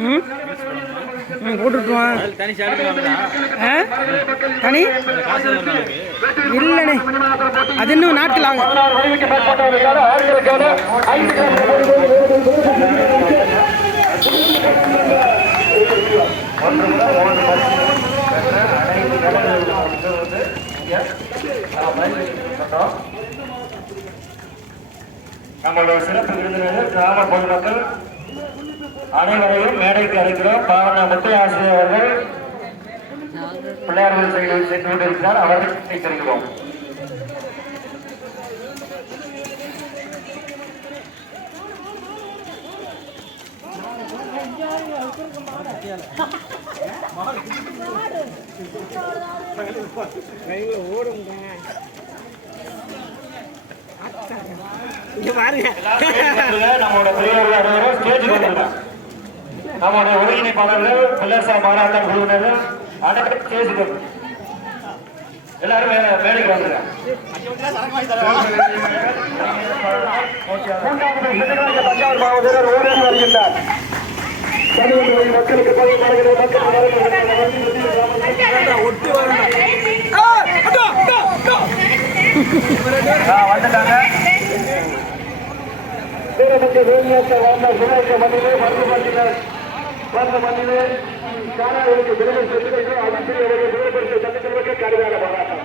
ம் ம் போட்டுட்டுவான். தனி இல்லைண்ணே, அது இன்னும் நாட்கள் ஆகும். நம்மளுடைய சிறப்பு விருந்தினர் கிராம பொதுமக்கள் அனைவரையும் மேடைக்கு அழைக்கிறோம். பாவன முத்தை ஆசிரியர் அவர்கள் பிள்ளையார்கள் சைடில் சென்று கொண்டிருக்கிறார். அவர்களை தருகிறோம். நம்முடைய ஒருங்கிணைப்பாளர்கள் பிள்ளர்சா மாநாட்ட குழுவினர்கள் அனைவரும் பேசுகிறோம். எல்லாரும் மேடைக்கு வந்துடுறாங்க. தஞ்சாவூர் மாவட்டத்தில் ஓடேறி வருகின்றார். மக்களுக்கு வந்துட்டாங்க. காணாதவர்களுக்கு விடுதலை செய்து அதிசயவர்கள் விடுதலை சட்டத்திற்கு கடுமையான போராட்டம்.